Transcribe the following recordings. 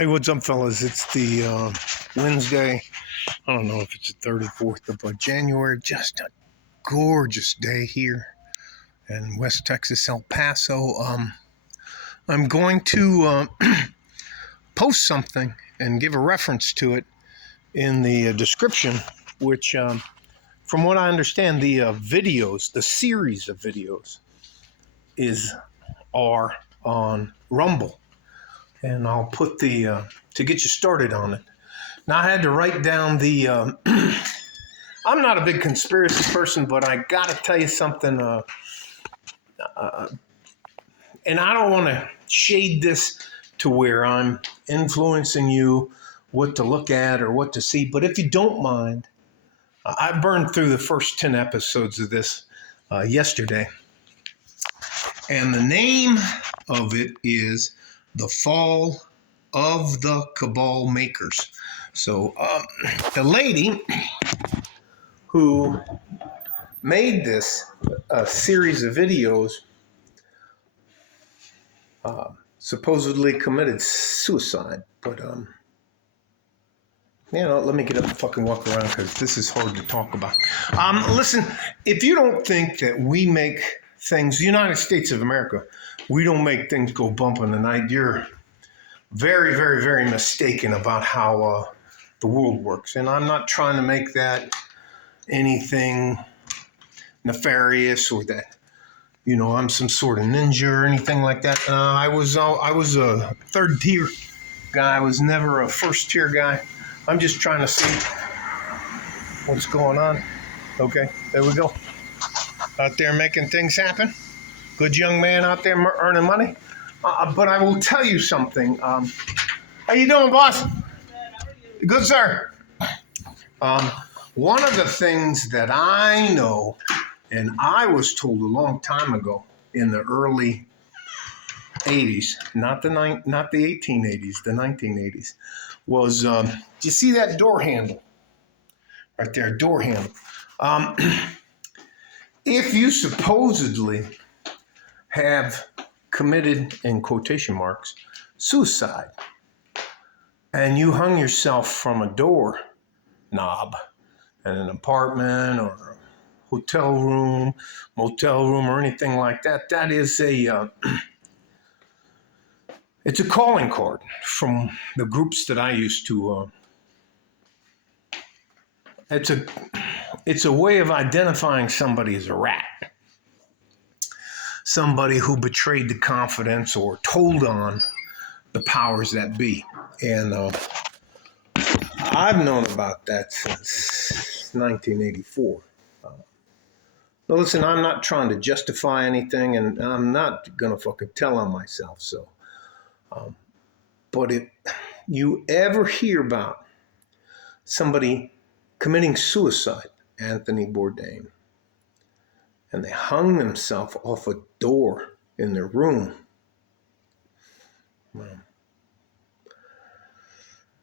Hey, what's up, fellas? It's the Wednesday. I don't know if it's the 3rd or 4th of January. Just a gorgeous day here in West Texas, El Paso. I'm going to post something and give a reference to it in the description, which, from what I understand, the videos, the series of videos, are on Rumble. And I'll put the, to get you started on it. Now, I had to write down the, I'm not a big conspiracy person, but I got to tell you something, and I don't want to shade this to where I'm influencing you what to look at or what to see, but if you don't mind, I burned through the first 10 episodes of this yesterday, and the name of it is The Fall of the Cabal Makers. So the lady who made this series of videos supposedly committed suicide. But, let me get up and fucking walk around because this is hard to talk about. Listen, if you don't think that we make things, the United States of America, we don't make things go bump in the night, you're very, very, very mistaken about how the world works. And I'm not trying to make that anything nefarious or that, I'm some sort of ninja or anything like that. I was a third tier guy. I was never a first tier guy. I'm just trying to see what's going on. Okay, there we go. Out there making things happen. Good young man out there earning money. But I will tell you something. How you doing, boss? Good, sir. One of the things that I know, and I was told a long time ago in the early 80s, not the 1880s, the 1980s, was, do you see that door handle? Right there, door handle. If you supposedly have committed, in quotation marks, suicide, and you hung yourself from a door knob in an apartment or a hotel room, motel room, or anything like that, that is it's a calling card from the groups that I used to, it's a way of identifying somebody as a rat. Somebody who betrayed the confidence or told on the powers that be. And I've known about that since 1984. Now listen, I'm not trying to justify anything, and I'm not going to fucking tell on myself. So, but if you ever hear about somebody committing suicide, Anthony Bourdain, and they hung themselves off a door in their room. Well,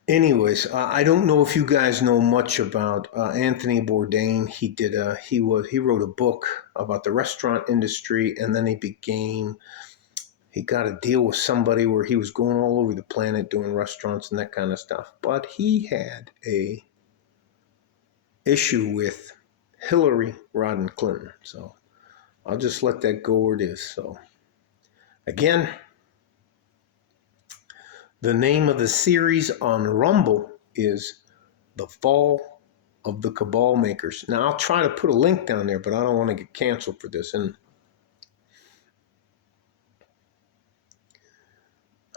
anyways, I don't know if you guys know much about Anthony Bourdain. He wrote a book about the restaurant industry, and then he got a deal with somebody where he was going all over the planet doing restaurants and that kind of stuff. But he had a issue with Hillary Rodham Clinton. So I'll just let that go where it is. So again, the name of the series on Rumble is The Fall of the Cabal Makers. Now, I'll try to put a link down there, but I don't want to get canceled for this. And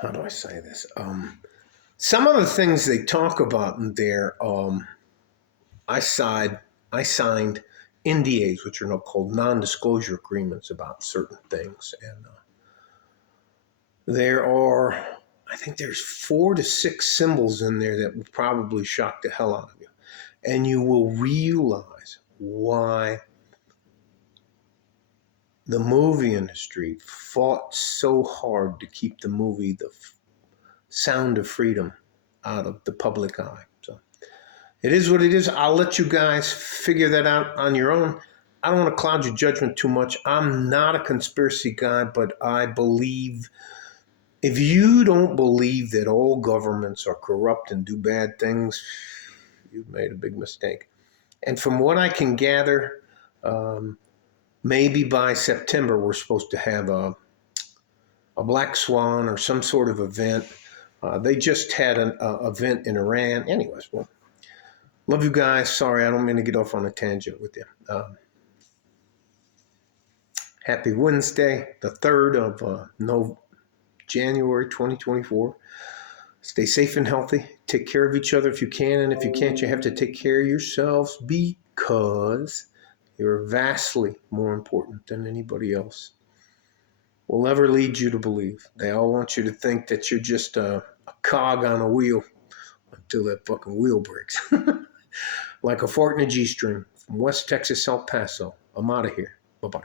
how do I say this? Some of the things they talk about in there, I signed NDAs, which are now called non-disclosure agreements about certain things. And I think there's 4 to 6 symbols in there that will probably shock the hell out of you. And you will realize why the movie industry fought so hard to keep the movie The Sound of Freedom out of the public eye. So it is what it is. I'll let you guys figure that out on your own. I don't want to cloud your judgment too much. I'm not a conspiracy guy, but I believe If you don't believe that all governments are corrupt and do bad things, you've made a big mistake. And from what I can gather, um, maybe by September, we're supposed to have a black swan or some sort of event. They just had an event in Iran. Anyways, well, love you guys. Sorry, I don't mean to get off on a tangent with you. Happy Wednesday, the 3rd of January 2024. Stay safe and healthy. Take care of each other if you can. And if you can't, you have to take care of yourselves because you're vastly more important than anybody else will ever lead you to believe. They all want you to think that you're just a cog on a wheel until that fucking wheel breaks. Like a fart in a G-string from West Texas, El Paso. I'm out of here. Bye-bye.